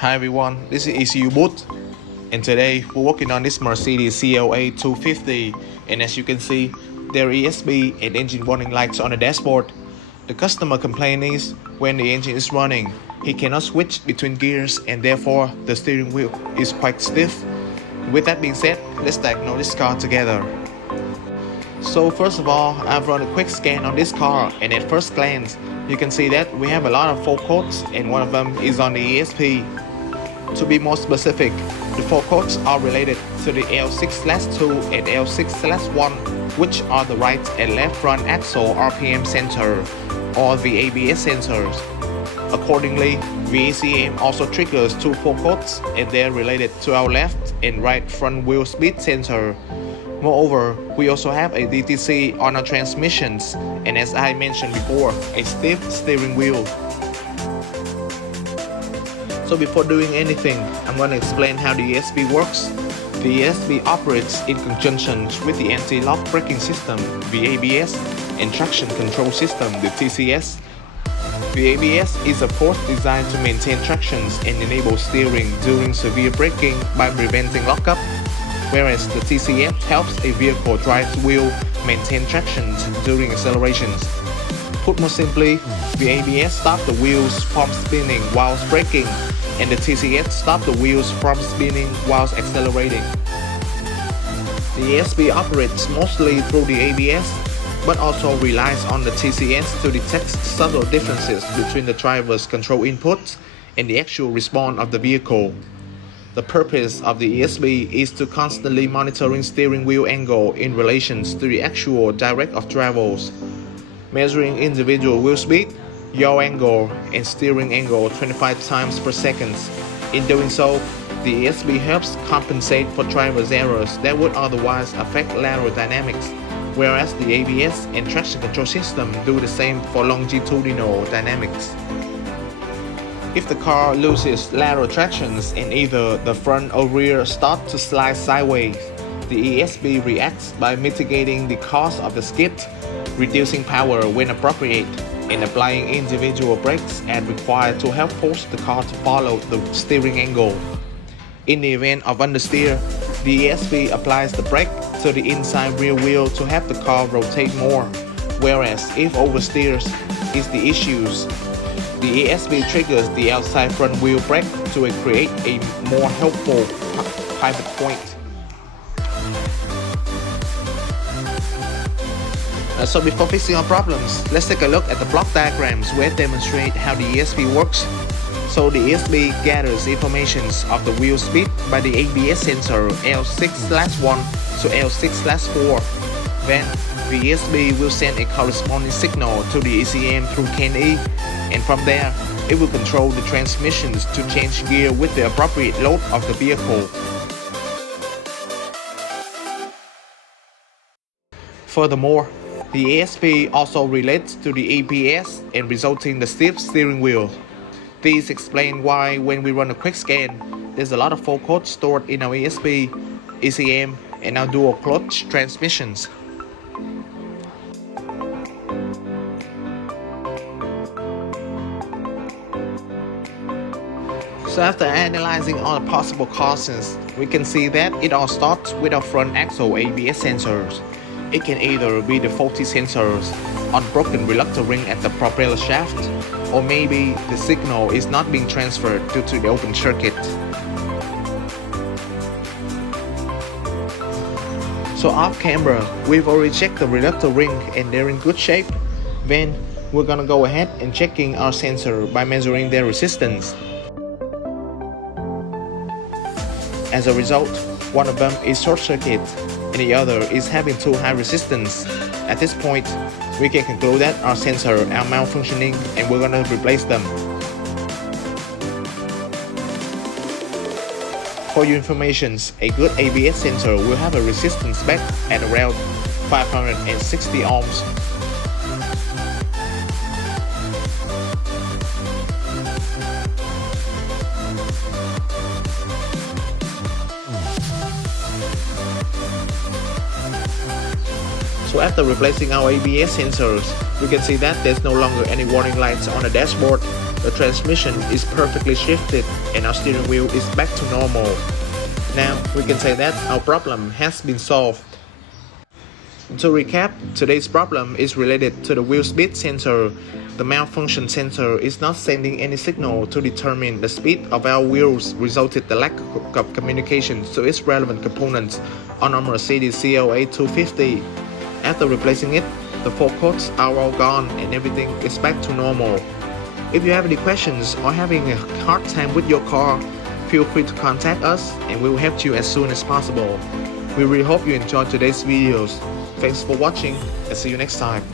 Hi everyone, this is Ecuboot, and today we're working on this Mercedes CLA 250, and as you can see, there are ESP and engine warning lights on the dashboard. The customer complaint is when the engine is running, he cannot switch between gears and therefore the steering wheel is quite stiff. With that being said, let's diagnose this car together. So first of all, I've run a quick scan on this car, and at first glance, you can see that we have a lot of fault codes, and one of them is on the ESP. To be more specific, the fault codes are related to the L6/2 and L6/1, which are the right and left front axle RPM sensor or the ABS sensors. Accordingly, VACM also triggers two fault codes, and they're related to our left and right front wheel speed sensor. Moreover, we also have a DTC on our transmissions, and as I mentioned before, a stiff steering wheel. So before doing anything, I'm going to explain how the ESP works. The ESP operates in conjunction with the anti-lock braking system, the ABS, and traction control system, the TCS. The ABS is of course designed to maintain tractions and enable steering during severe braking by preventing lockup, whereas the TCS helps a vehicle drive wheel maintain traction during accelerations. Put more simply, the ABS stops the wheels from spinning whilst braking, and the TCS stops the wheels from spinning whilst accelerating. The ESP operates mostly through the ABS, but also relies on the TCS to detect subtle differences between the driver's control inputs and the actual response of the vehicle. The purpose of the ESP is to constantly monitoring steering wheel angle in relation to the actual direction of travels, measuring individual wheel speed, yaw angle, and steering angle 25 times per second. In doing so, the ESP helps compensate for driver's errors that would otherwise affect lateral dynamics, whereas the ABS and traction control system do the same for longitudinal dynamics. If the car loses lateral tractions and either the front or rear start to slide sideways, the ESP reacts by mitigating the cause of the skid, reducing power when appropriate, and applying individual brakes as required to help force the car to follow the steering angle. In the event of understeer, the ESP applies the brake to the inside rear wheel to help the car rotate more, whereas if oversteers is the issues, the ESP triggers the outside front wheel brake to create a more helpful pivot point. So before fixing our problems, let's take a look at the block diagrams where demonstrate how the ESP works. So the ESP gathers information of the wheel speed by the ABS sensor L6/1 to L6/4. Then the ESP will send a corresponding signal to the ECM through CAN E, and from there, it will control the transmissions to change gear with the appropriate load of the vehicle. Furthermore, the ESP also relates to the ABS and resulting in the stiff steering wheel. These explain why when we run a quick scan, there's a lot of fault codes stored in our ESP, ECM, and our dual clutch transmissions. So after analyzing all the possible causes, we can see that it all starts with our front axle ABS sensors. It can either be the faulty sensors on broken reluctor ring at the propeller shaft, or maybe the signal is not being transferred due to the open circuit. So off camera, we've already checked the reluctor ring and they're in good shape. Then we're gonna go ahead and checking our sensor by measuring their resistance. As a result, one of them is short circuit and the other is having too high resistance. At this point, we can conclude that our sensors are malfunctioning and we're gonna replace them. For your information, a good ABS sensor will have a resistance back at around 560 ohms. So after replacing our ABS sensors, we can see that there's no longer any warning lights on the dashboard, The transmission is perfectly shifted and our steering wheel is back to normal. Now we can say that our problem has been solved. To recap, today's problem is related to the wheel speed sensor. The malfunction sensor is not sending any signal to determine the speed of our wheels, resulted the lack of communication to its relevant components on our Mercedes CLA 250. After replacing it, the four codes are all gone and everything is back to normal. If you have any questions or having a hard time with your car, feel free to contact us and we will help you as soon as possible. We really hope you enjoyed today's videos. Thanks for watching and see you next time.